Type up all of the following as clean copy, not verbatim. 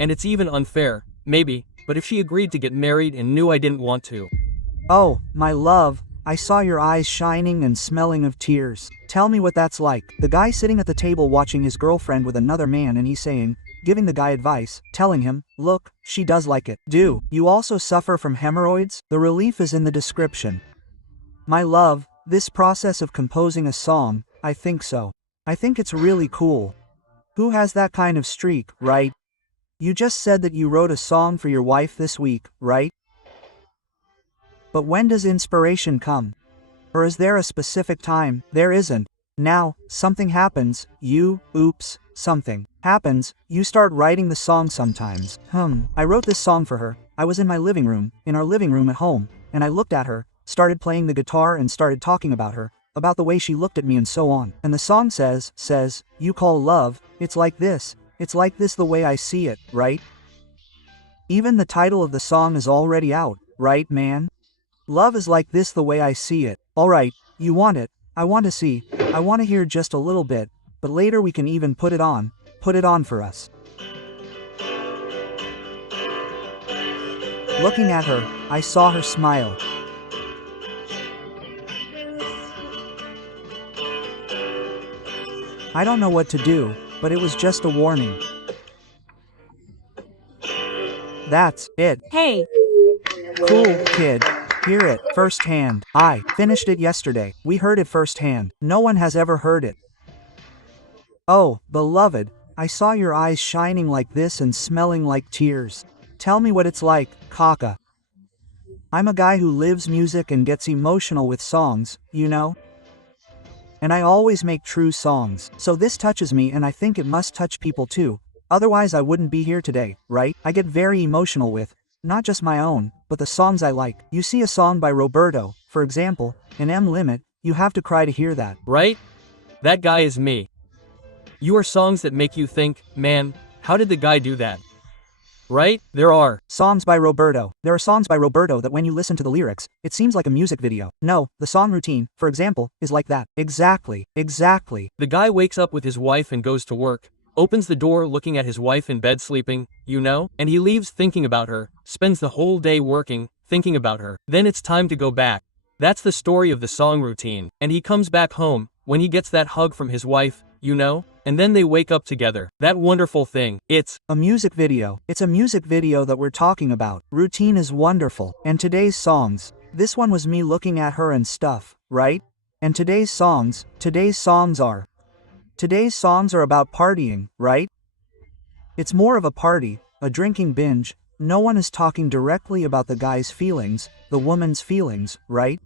And it's even unfair, maybe, but if she agreed to get married and knew I didn't want to. Oh, my love, I saw your eyes shining and smelling of tears. Tell me what that's like. The guy sitting at the table watching his girlfriend with another man and he's saying, giving the guy advice, telling him, look, she does like it. Do you also suffer from hemorrhoids? The relief is in the description. My love, this process of composing a song, I think so. I think it's really cool. Who has that kind of streak, right? You just said that you wrote a song for your wife this week, right? But when does inspiration come? Or is there a specific time? There isn't. Now, something happens, something happens, you start writing the song sometimes. I wrote this song for her. I was in my living room, in our living room at home, and I looked at her, started playing the guitar and started talking about her, about the way she looked at me and so on. And the song says, you call love, it's like this the way I see it, right? Even the title of the song is already out, right man? Love is like this the way I see it. Alright, you want it, I want to see, I want to hear just a little bit, but later we can even put it on for us. Looking at her, I saw her smile. I don't know what to do, but it was just a warning. That's it. Hey. Cool, kid. Hear it, firsthand. I finished it yesterday. We heard it firsthand. No one has ever heard it. Oh, beloved, I saw your eyes shining like this and smelling like tears. Tell me what it's like, Kaka. I'm a guy who lives music and gets emotional with songs, you know? And I always make true songs. So this touches me and I think it must touch people too. Otherwise I wouldn't be here today, right? I get very emotional with, not just my own, but the songs I like. You see a song by Roberto, for example, in M-Limit, you have to cry to hear that. Right? That guy is me. You are songs that make you think, man, how did the guy do that? Right? There are songs by Roberto. There are songs by Roberto that when you listen to the lyrics, it seems like a music video. No, the song routine, for example, is like that. Exactly. The guy wakes up with his wife and goes to work, opens the door looking at his wife in bed sleeping, you know, and he leaves thinking about her, spends the whole day working, thinking about her. Then it's time to go back. That's the story of the song routine. And he comes back home, when he gets that hug from his wife, you know, and then they wake up together. That wonderful thing. It's a music video. It's a music video that we're talking about. Routine is wonderful. And today's songs, this one was me looking at her and stuff, right? And today's songs are about partying, right? It's more of a party, a drinking binge. No one is talking directly about the guy's feelings, the woman's feelings, right?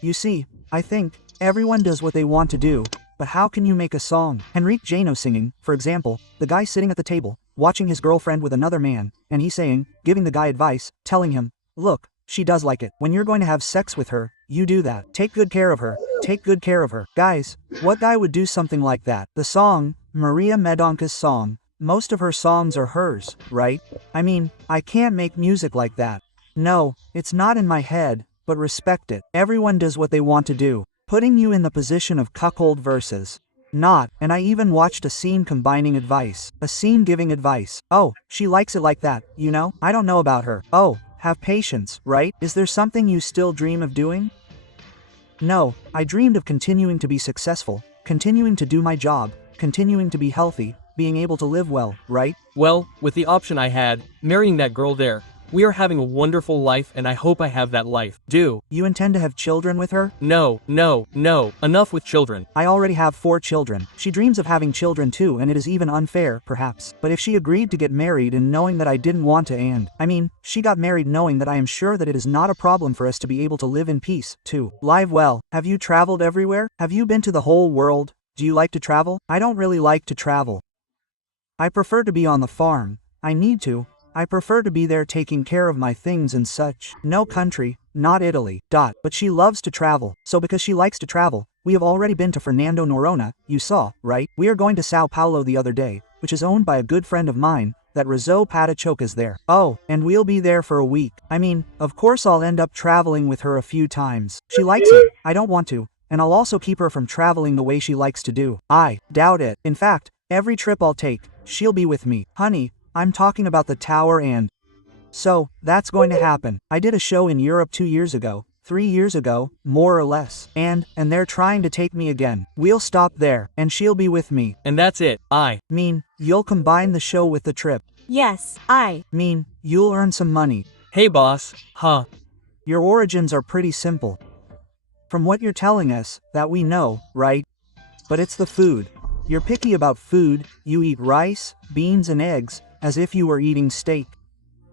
You see, I think everyone does what they want to do, but how can you make a song? Henrique Jano singing, for example, the guy sitting at the table, watching his girlfriend with another man, and he's saying, giving the guy advice, telling him, look, she does like it. When you're going to have sex with her, you do that. Take good care of her. Take good care of her. Guys, what guy would do something like that? The song, Maria Medonca's song, most of her songs are hers, right? I mean, I can't make music like that. No, it's not in my head, but respect it. Everyone does what they want to do. Putting you in the position of cuckold versus not, and I even watched a scene combining advice, a scene giving advice. Oh, she likes it like that, you know? I don't know about her. Oh, have patience, right? Is there something you still dream of doing? No, I dreamed of continuing to be successful, continuing to do my job, continuing to be healthy, being able to live well, right? Well, with the option I had, marrying that girl there, we are having a wonderful life and I hope I have that life. Do you intend to have children with her? No, enough with children. I already have 4 children. She dreams of having children too, and it is even unfair, perhaps. But if she agreed to get married and knowing that I didn't want to, and I mean, she got married knowing that I am sure that it is not a problem for us to be able to live in peace, too. Live well. Have you traveled everywhere? Have you been to the whole world? Do you like to travel? I don't really like to travel. I prefer to be on the farm. I need to. I prefer to be there taking care of my things and such. No country, not Italy. But she loves to travel. So because she likes to travel, we have already been to Fernando Noronha, you saw, right? We are going to Sao Paulo the other day, which is owned by a good friend of mine, that Rizzo Patachoka's there. Oh, and we'll be there for a week. I mean, of course I'll end up traveling with her a few times. She likes it, I don't want to. And I'll also keep her from traveling the way she likes to do. I doubt it. In fact, every trip I'll take, she'll be with me. Honey, I'm talking about the tower and... So, that's going to happen. I did a show in Europe 2 years ago, 3 years ago, more or less. And they're trying to take me again. We'll stop there, and she'll be with me. And that's it. I mean, you'll combine the show with the trip. Yes, I mean, you'll earn some money. Hey boss, huh? Your origins are pretty simple. From what you're telling us, that we know, right? But it's the food. You're picky about food, you eat rice, beans and eggs, as if you were eating steak.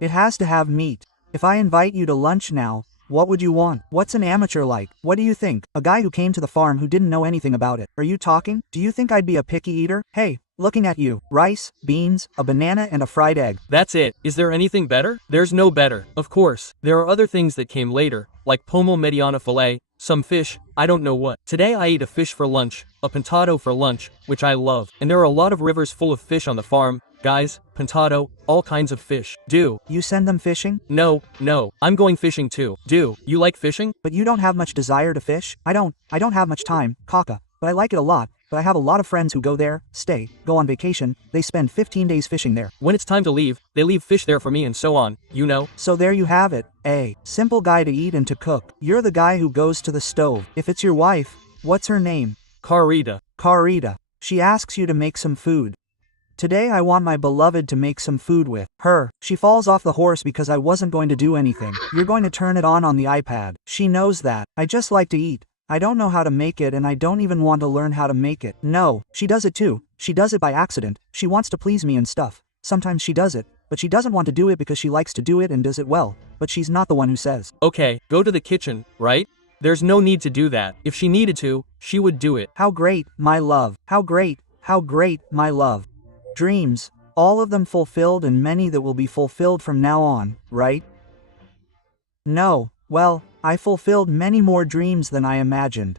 It has to have meat. If I invite you to lunch now, what would you want? What's an amateur like? What do you think? A guy who came to the farm who didn't know anything about it. Are you talking? Do you think I'd be a picky eater? Hey, looking at you. Rice, beans, a banana and a fried egg. That's it. Is there anything better? There's no better. Of course, there are other things that came later, like pomo mediana filet, some fish, I don't know what. Today I ate a fish for lunch, a pintado for lunch, which I love. And there are a lot of rivers full of fish on the farm. Guys, pintado, all kinds of fish. Do you send them fishing? No, I'm going fishing too. Do you like fishing? But you don't have much desire to fish? I don't have much time, kaka, but I like it a lot. But I have a lot of friends who go there, stay, go on vacation, they spend 15 days fishing there. When it's time to leave, they leave fish there for me and so on, you know? So there you have it, a simple guy to eat and to cook. You're the guy who goes to the stove. If it's your wife, what's her name? Carita. She asks you to make some food. Today I want my beloved to make some food with her. She falls off the horse because I wasn't going to do anything. You're going to turn it on the iPad. She knows that. I just like to eat. I don't know how to make it and I don't even want to learn how to make it. No, she does it too. She does it by accident. She wants to please me and stuff. Sometimes she does it, but she doesn't want to do it because she likes to do it and does it well. But she's not the one who says. Okay, go to the kitchen, right? There's no need to do that. If she needed to, she would do it. How great, my love. How great, my love. Dreams, all of them fulfilled and many that will be fulfilled from now on, right? No, well, I fulfilled many more dreams than I imagined.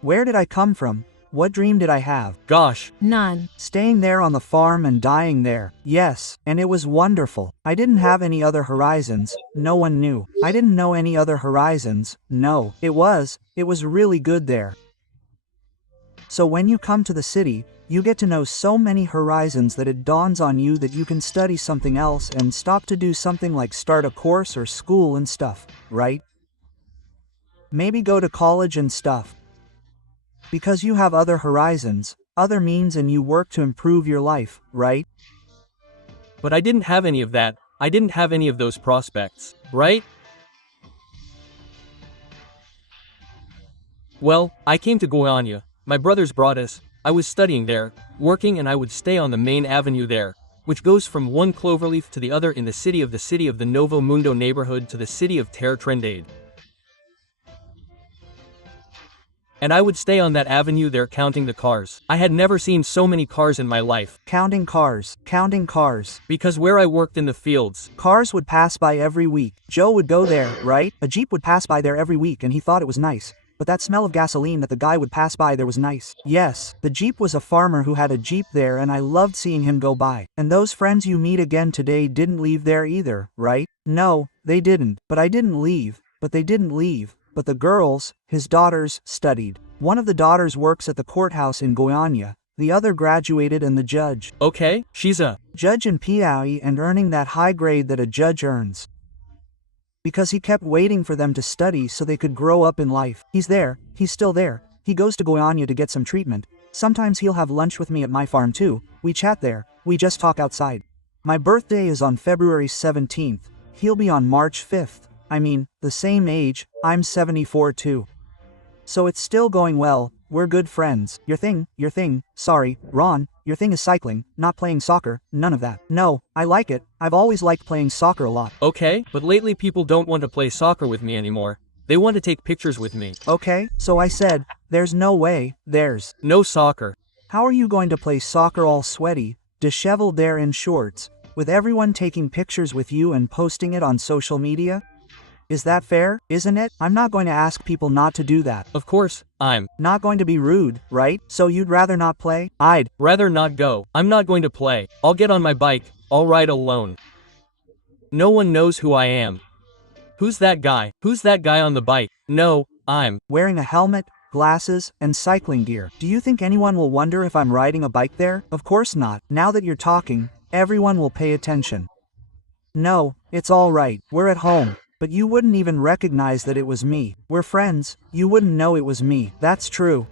Where did I come from? What dream did I have? Gosh. None. Staying there on the farm and dying there. Yes, and it was wonderful. I didn't have any other horizons, no one knew. I didn't know any other horizons, no. It was really good there. So when you come to the city, you get to know so many horizons that it dawns on you that you can study something else and stop to do something like start a course or school and stuff, right? Maybe go to college and stuff. Because you have other horizons, other means and you work to improve your life, right? But I didn't have any of that. I didn't have any of those prospects, right? Well, I came to Goiânia. My brothers brought us. I was studying there, working and I would stay on the main avenue there, which goes from one cloverleaf to the other in the city of the Novo Mundo neighborhood to the city of Terra Trindade. And I would stay on that avenue there counting the cars. I had never seen so many cars in my life. Counting cars. Because where I worked in the fields, cars would pass by every week. Joe would go there, right? A Jeep would pass by there every week and he thought it was nice. But that smell of gasoline that the guy would pass by there was nice. Yes, the Jeep was a farmer who had a Jeep there and I loved seeing him go by. And those friends you meet again today didn't leave there either, right? No, they didn't. But I didn't leave. But they didn't leave. But the girls, his daughters, studied. One of the daughters works at the courthouse in Goiânia. The other graduated and the judge. Okay, she's a judge in Piauí and earning that high grade that a judge earns. Because he kept waiting for them to study so they could grow up in life. He's still there. He goes to Goiânia to get some treatment. Sometimes he'll have lunch with me at my farm too. We chat there, we just talk outside. My birthday is on February 17th. He'll be on March 5th. I mean, the same age, I'm 74 too. So it's still going well, we're good friends. Your thing, sorry, Ron, your thing is cycling, not playing soccer, none of that. No, I like it, I've always liked playing soccer a lot. Okay, but lately people don't want to play soccer with me anymore. They want to take pictures with me. Okay, so I said, there's no way, there's no soccer. How are you going to play soccer all sweaty, disheveled there in shorts, with everyone taking pictures with you and posting it on social media? Is that fair, isn't it? I'm not going to ask people not to do that. Of course, I'm not going to be rude, right? So you'd rather not play? I'd rather not go. I'm not going to play. I'll get on my bike, I'll ride alone. No one knows who I am. Who's that guy? Who's that guy on the bike? No, I'm wearing a helmet, glasses, and cycling gear. Do you think anyone will wonder if I'm riding a bike there? Of course not. Now that you're talking, Everyone will pay attention. No, it's alright, we're at home. But you wouldn't even recognize that it was me. We're friends, you wouldn't know it was me. That's true.